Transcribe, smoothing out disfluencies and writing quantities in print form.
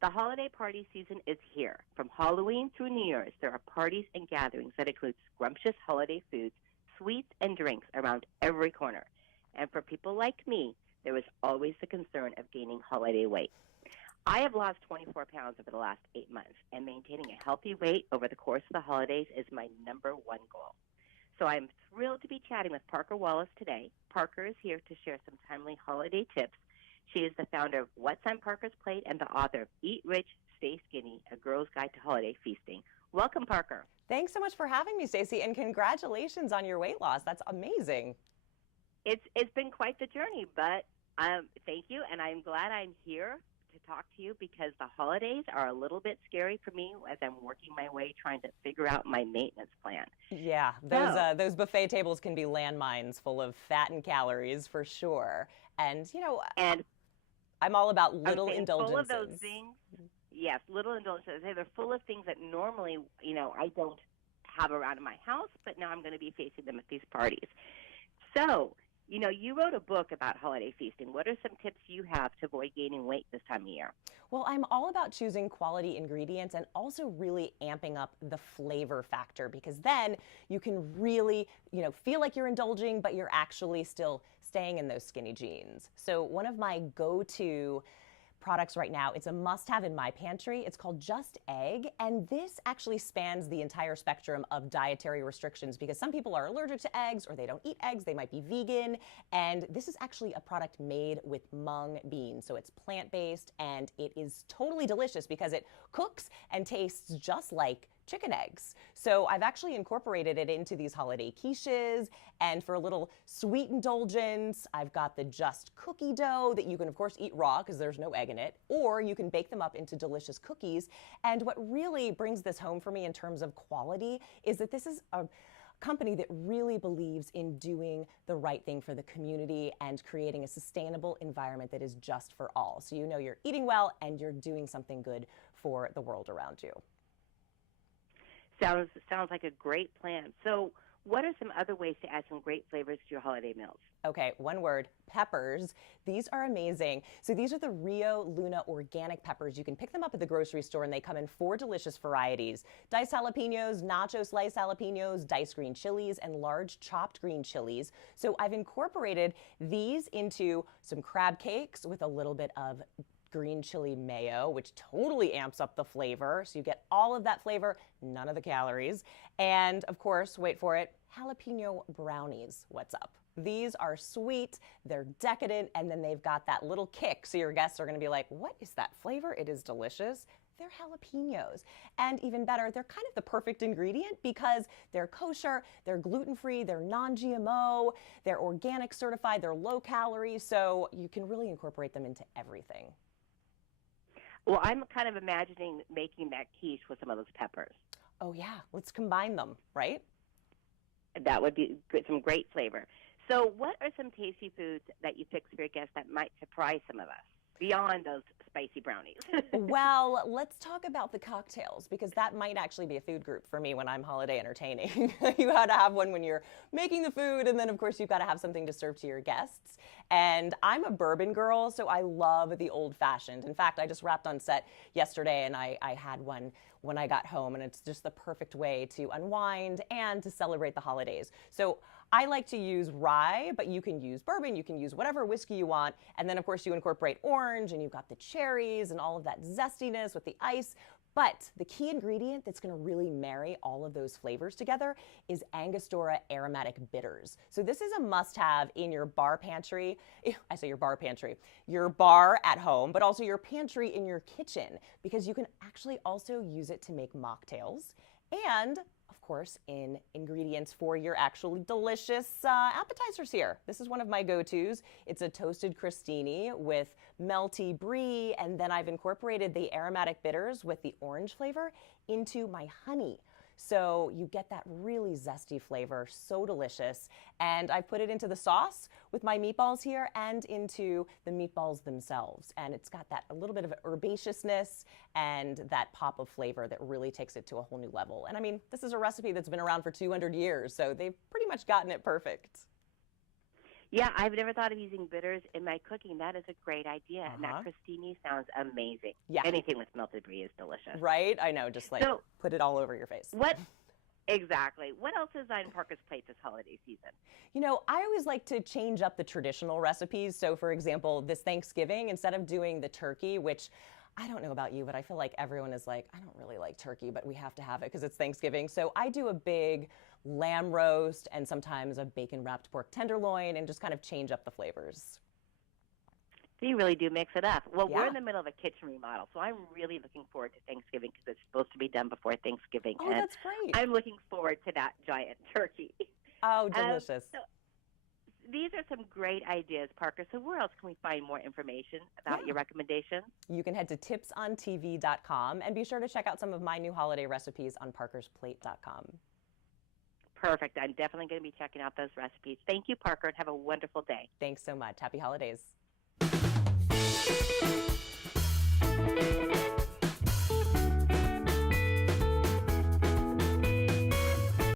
The holiday party season is here. From Halloween through New Year's, there are parties and gatherings that include scrumptious holiday foods, sweets, and drinks around every corner. And for people like me, there is always the concern of gaining holiday weight. I have lost 24 pounds over the last 8 months, and maintaining a healthy weight over the course of the holidays is my number one goal. So I'm thrilled to be chatting with Parker Wallace today. Parker is here to share some timely holiday tips. She is the founder of What's on Parker's Plate and the author of Eat Rich, Stay Skinny, A Girl's Guide to Holiday Feasting. Welcome, Parker. Thanks so much for having me, Stacey, and congratulations on your weight loss. That's amazing. It's been quite the journey, but thank you, and I'm glad I'm here to talk to you because the holidays are a little bit scary for me as I'm working my way trying to figure out my maintenance plan. Yeah, those buffet tables can be landmines full of fat and calories for sure. And, And I'm all about little indulgences. Full of those things. Yes, little indulgences. They're full of things that normally, I don't have around in my house, but now I'm going to be facing them at these parties. So, you wrote a book about holiday feasting. What are some tips you have to avoid gaining weight this time of year? Well, I'm all about choosing quality ingredients and also really amping up the flavor factor because then you can really, feel like you're indulging, but you're actually still staying in those skinny jeans. So one of my go-to products right now, it's a must-have in my pantry. It's called Just Egg, and this actually spans the entire spectrum of dietary restrictions because some people are allergic to eggs or they don't eat eggs, they might be vegan, and this is actually a product made with mung beans, so it's plant-based and it is totally delicious because it cooks and tastes just like chicken eggs. So I've actually incorporated it into these holiday quiches, and for a little sweet indulgence, I've got the Just cookie dough that you can of course eat raw because there's no egg in it, or you can bake them up into delicious cookies. And what really brings this home for me in terms of quality is that this is a company that really believes in doing the right thing for the community and creating a sustainable environment that is just for all. So you're eating well and you're doing something good for the world around you. Sounds like a great plan. So what are some other ways to add some great flavors to your holiday meals? Okay, one word, peppers. These are amazing. So these are the Rio Luna organic peppers. You can pick them up at the grocery store and they come in 4 delicious varieties: diced jalapenos, nacho sliced jalapenos, diced green chilies, and large chopped green chilies. So I've incorporated these into some crab cakes with a little bit of green chili mayo, which totally amps up the flavor. So you get all of that flavor, none of the calories. And of course, wait for it, jalapeno brownies. What's up? These are sweet, they're decadent, and then they've got that little kick. So your guests are gonna be like, what is that flavor? It is delicious. They're jalapenos. And even better, they're kind of the perfect ingredient because they're kosher, they're gluten-free, they're non-GMO, they're organic certified, they're low calorie, so you can really incorporate them into everything. Well, I'm kind of imagining making that quiche with some of those peppers. Oh yeah, let's combine them, right? That would be good, some great flavor. So what are some tasty foods that you pick for your guests that might surprise some of us beyond those spicy brownies? Well, let's talk about the cocktails because that might actually be a food group for me when I'm holiday entertaining. You got to have one when you're making the food, and then of course you've got to have something to serve to your guests. And I'm a bourbon girl, so I love the old fashioned. In fact, I just wrapped on set yesterday and I had one when I got home, and it's just the perfect way to unwind and to celebrate the holidays. So I like to use rye, but you can use bourbon, you can use whatever whiskey you want. And then of course you incorporate orange and you've got the cherries and all of that zestiness with the ice. But the key ingredient that's gonna really marry all of those flavors together is Angostura aromatic bitters. So this is a must-have in your bar pantry. I say your bar pantry, your bar at home, but also your pantry in your kitchen, because you can actually also use it to make mocktails and of course, in ingredients for your actually delicious appetizers here. This is one of my go-tos. It's a toasted crostini with melty brie, and then I've incorporated the aromatic bitters with the orange flavor into my honey. So you get that really zesty flavor, so delicious. And I put it into the sauce with my meatballs here and into the meatballs themselves. And it's got that a little bit of herbaceousness and that pop of flavor that really takes it to a whole new level. And I mean, this is a recipe that's been around for 200 years, so they've pretty much gotten it perfect. Yeah, I've never thought of using bitters in my cooking. That is a great idea. And that crostini sounds amazing. Yeah. Anything with melted brie is delicious. Right? I know, just like put it all over your face. Exactly. What else is on Parker's plate this holiday season? You know, I always like to change up the traditional recipes. So, for example, this Thanksgiving, instead of doing the turkey, which I don't know about you, but I feel like everyone is like, I don't really like turkey, but we have to have it because it's Thanksgiving. So I do a big lamb roast and sometimes a bacon-wrapped pork tenderloin and just kind of change up the flavors. So you really do mix it up. Well, Yeah. we're in the middle of a kitchen remodel, so I'm really looking forward to Thanksgiving because it's supposed to be done before Thanksgiving. Oh, and that's great. I'm looking forward to that giant turkey. Oh, delicious. So these are some great ideas, Parker. So where else can we find more information about your recommendations? You can head to tipsontv.com and be sure to check out some of my new holiday recipes on parkersplate.com. Perfect. I'm definitely going to be checking out those recipes. Thank you, Parker, and have a wonderful day. Thanks so much. Happy holidays.